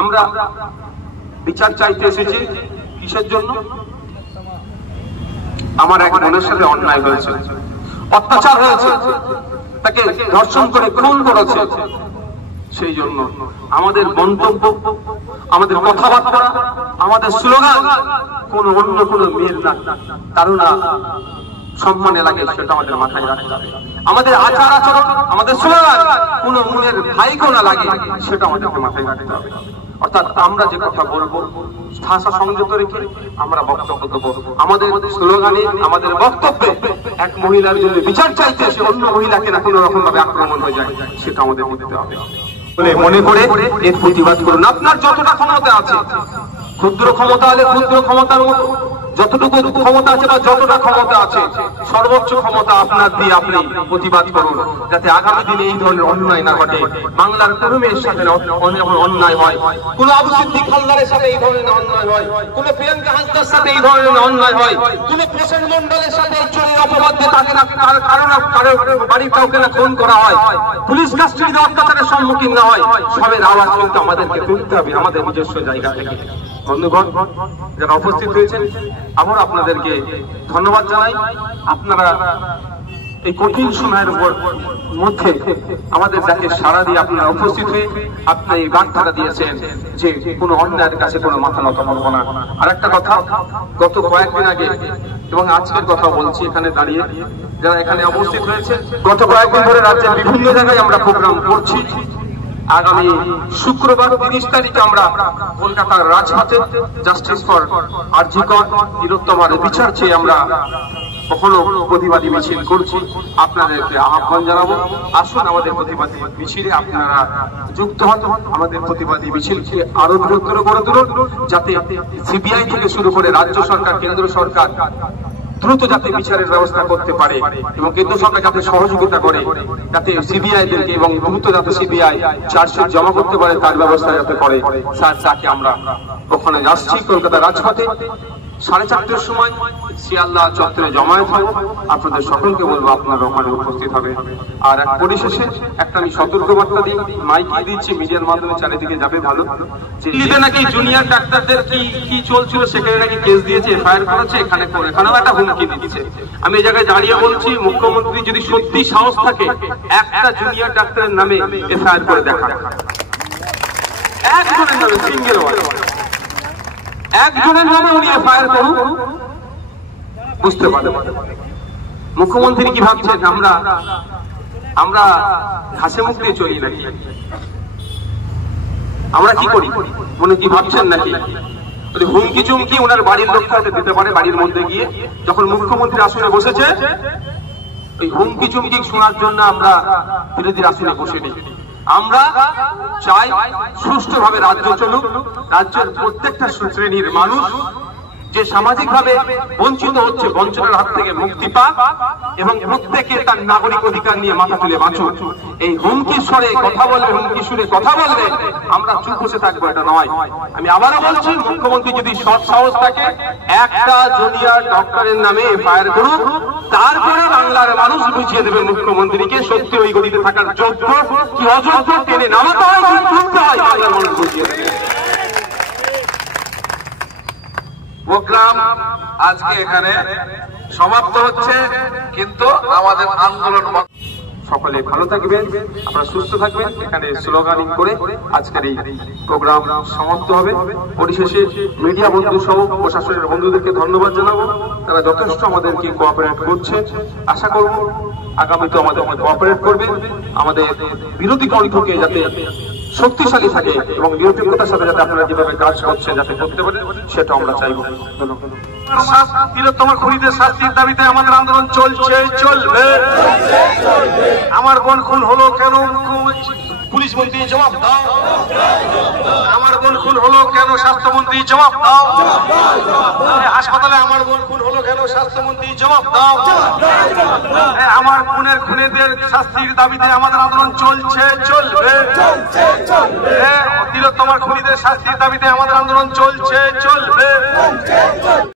আমরা বিচার চাইতে এসেছি কিসের জন্য? আমার এক বোনের সাথে অন্যায় হয়েছে, অত্যাচার হয়েছে, তাকে ধর্ষণ করে খুন করেছে। সেই জন্য আমাদের মন্তব্য, আমাদের কথাবার্তা, আমাদের স্লোগান কোন অন্য কোন মেয়ের না তারুণা সম্মানে লাগে সেটা আমাদের মাথায় রাখতে হবে। আমাদের আচার আচরণ, আমাদের স্লোগান কোন মনের ভাইকে না লাগে সেটা আমাদেরকে মাথায় রাখতে হবে। অর্থাৎ আমরা যে কথা বলবো ভাষা সংযত রেখে আমরা বক্তব্য দেবো। আমাদের স্লোগানে, আমাদের বক্তব্যে এক মহিলার জন্য বিচার চাইতে সে অন্য মহিলাকে না কোনো রকম ভাবে আক্রমণ হয়ে যায় সেটা আমাদের বুঝতে হবে বলে মনে করে এর প্রতিবাদ করুন। আপনার যতটা ক্ষমতা আছে, ক্ষুদ্র ক্ষমতা হলে ক্ষুদ্র ক্ষমতার মতো যতটুকু ক্ষমতা আছে বা যতটা ক্ষমতা আছে সর্বোচ্চ ক্ষমতা আপনার দিয়ে আপনি প্রতিবাদ করুন, যাতে আগামী দিনে এই ধরনের অন্যায় না ঘটে। বাংলার কোনো মেয়ের সাথে অন্যায় হয়, কোন আবু সিদ্দিক হালদারের সাথে এই ধরনের অন্যায় হয়, কোন প্রিয়াঙ্কা হাসদার সাথে এই ধরনের অন্যায় হয়, কোন প্রসেন মন্ডলের সাথে চোরের অপবাদ দিয়ে তাকে না কারো বাড়ির কাউকে না খুন করা হয়, পুলিশ কাস্টডিতে অত্যাচারের সম্মুখীন না হয়, সবের আওয়াজ কিন্তু আমাদেরকে তুলতে হবে আমাদের নিজস্ব জায়গা থেকে। বন্ধুগণ, যারা উপস্থিত হয়েছেন আমরা আপনাদেরকে ধন্যবাদ জানাই। আপনারা এই কঠিন সময়ের মধ্যে আমাদের যাকে সাড়া দিয়ে আপনারা উপস্থিত হয়ে আপনি এই বার্তাটা দিয়েছেন যে কোনো অন্যায়ের কাছে কোনো মাথা নত করবো না। আর একটা কথা, গত কয়েকদিন আগে এবং আজকের কথা বলছি এখানে দাঁড়িয়ে যারা এখানে উপস্থিত হয়েছে, গত কয়েকদিন ধরে রাজ্যের বিভিন্ন জায়গায় আমরা প্রোগ্রাম করছি। আগামী শুক্রবার 30 তারিখে আমরা কলকাতার রাজপথে জাস্টিস ফর আরজি কর তিলোত্তমার বিচার চেয়ে আমরা কখনো প্রতিবাদী মিছিল করছি। আপনাদেরকে আহ্বান জানাবো, আসুন আমাদের প্রতিবাদী মিছিলে আপনারা যুক্ত হন। আমাদের প্রতিবাদী মিছিলকে আরো বৃহত্তর করে তুলুন, যাতে সিবিআই থেকে শুরু করে রাজ্য সরকার, কেন্দ্র সরকার দ্রুত যাতে বিচারের ব্যবস্থা করতে পারে এবং কেন্দ্র সরকার যাতে সহযোগিতা করে, যাতে সিবিআই দেরকে এবং দ্রুত যাতে সিবিআই চার্জশিট জমা করতে পারে তার ব্যবস্থা যাতে করে। স্যার, তাকে আমরা ওখানে যাচ্ছি কলকাতা রাজপথে 4:30টার সময় শিয়ালদা চত্বরে জমায়েত হবে। আপনাদের সকলকে বলবো আপনারা ওখানে উপস্থিত হবে। আর এক পরিশেষে একটা আমি সতর্কবার্তা দিই, মাইকে দিচ্ছি, মিডিয়ার মাধ্যমে চারিদিকে যাবে ভালো, যে দিল্লিতে নাকি জুনিয়র ডাক্তারদের কি চলছিল সেখানে নাকি কেস দিয়েছে, এফআইআর করেছে, এখানেও একটা হুমকি দিচ্ছে। আমি এই জায়গায় দাঁড়িয়ে বলছি, মুখ্যমন্ত্রী যদি সত্যি সাহস থাকে একটা জুনিয়র ডাক্তারের নামে এফআইআর করে দেখা, একজনের নামে, সিঙ্গেল ওয়ার্ড একজনের নামে উনি এফআইআর করুন, বুঝতে পারবেন মুখ্যমন্ত্রী কি ভাবছেন আমরা ঘাসে মুখ দিয়ে চলি নাকি, আমরা কি করি উনি কি ভাবছেন নাকি? হুমকি চুমকি ওনার বাড়ির লোককে হয়তো দিতে পারে, বাড়ির মধ্যে গিয়ে যখন মুখ্যমন্ত্রী আসনে বসেছে ওই হুমকি চুমকি শোনার জন্য আমরা বিরোধীর আসনে বসে নেই। আমরা চাই সুষ্ঠুভাবে রাজ্য চলুক, রাজ্যের প্রত্যেকটা শ্রেণীর মানুষ যে সামাজিকভাবে বঞ্চিত হচ্ছে বঞ্চনার হাত থেকে মুক্তি পাক এবং প্রত্যেকে তার নাগরিক অধিকার নিয়ে মাথা তুলে বাঁচুক। এই হুমকি স্বরে কথা বলবে, হুমকি সুরে কথা বলবে, আমরা চুপ বসে থাকবো এটা নয়। আমি আবারও বলছি, মুখ্যমন্ত্রী যদি সৎ সাহস থাকে একটা জুনিয়র ডক্টরের নামে এফআইআর করুক, তারপরে বাংলার মানুষ বুঝিয়ে দেবে মুখ্যমন্ত্রীকে সত্যি ওই গদিতে থাকার যোগ্য কি অযোগ্য, টেনে নামাতে হয় কি তুলতে হয় বাংলার মানুষ বুঝিয়ে দেবে। প্রোগ্রাম আজকে এখানে সমাপ্ত হচ্ছে, কিন্তু আমাদের আন্দোলন সকলে ভালো থাকবেন, আপনারা সুস্থ থাকবেন। এখানে স্লোগানিং করে আজকের এই প্রোগ্রাম সমাপ্ত হবে। পরিশেষে মিডিয়া বন্ধু সহ প্রশাসনের বন্ধুদেরকে ধন্যবাদ জানাবো, তারা যথেষ্ট আমাদেরকে কোঅপারেট করছে। আশা করব আগামীতে আমাদের কোঅপারেট করবে, আমাদের বিরোধী কণ্ঠকে যাতে শক্তিশালী থাকে এবং নিরপেক্ষতার সাথে যাতে আপনারা যেভাবে কাজ করছেন যাতে করতে পারেন সেটা আমরা চাইব। তিলোত্তমা খুনিদের শাস্তির দাবিতে আমাদের আন্দোলন চলছে, চলবে। আমার বোন খুন হলো কেন, পুলিশ মন্ত্রী জবাব দাও। আমার বোন খুন হলো কেন, স্বাস্থ্যমন্ত্রী জবাব দাও। হাসপাতালে আমার বোন খুন হলো কেন, স্বাস্থ্যমন্ত্রী জবাব দাও। আমার বোনের খুনিদের শাস্তির দাবিতে আমাদের আন্দোলন চলছে, চলবে। তিলোত্তমার খুনিদের শাস্তির দাবিতে আমাদের আন্দোলন চলছে, চলবে।